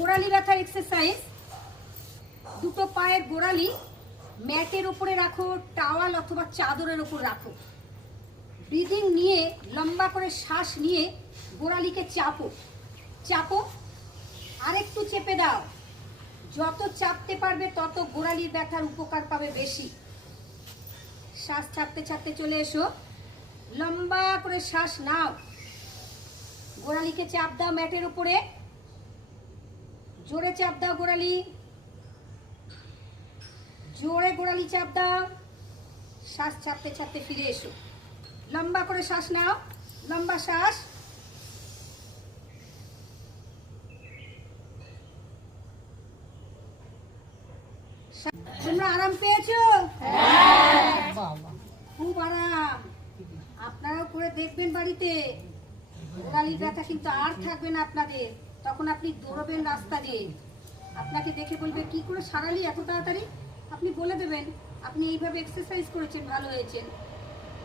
গোড়ালি ব্যথার এক্সারসাইজ। দুটো পায়ের গোড়ালি ম্যাটের উপরে রাখো, টাওয়াল অথবা চাদরের উপর রাখো। ব্রিদিং নিয়ে লম্বা করে শ্বাস নিয়ে গোড়ালিকে চাপো চাপো, আরেকটু চেপে দাও। যত চাপতে পারবে তত গোড়ালির ব্যথার উপকার পাবে বেশি। শ্বাস ছাড়তে ছাড়তে চলে এসো, লম্বা করে শ্বাস নাও, গোড়ালিকে চাপ দাও ম্যাটের উপরে, জোরে চাপ দাও গোড়ালি, জোরে গোড়ালি চাপ দাও। শ্বাস ছাড়তে ছাড়তে ফিরে এসো, লম্বা করে শ্বাস নাও, লম্বা শ্বাস। তোমরা আরাম পেয়েছো? খুব আরাম। আপনারাও করে দেখবেন বাড়িতে। গোড়ালির ব্যথা কিন্তু আর থাকবে না আপনাদের। তখন আপনি দৌড়বেন রাস্তা দিয়ে, আপনাকে দেখে বলবে কি করে সারালি এত তাড়াতাড়ি। আপনি বলে দেবেন আপনি এইভাবে এক্সারসাইজ করেছেন, ভালো হয়েছেন।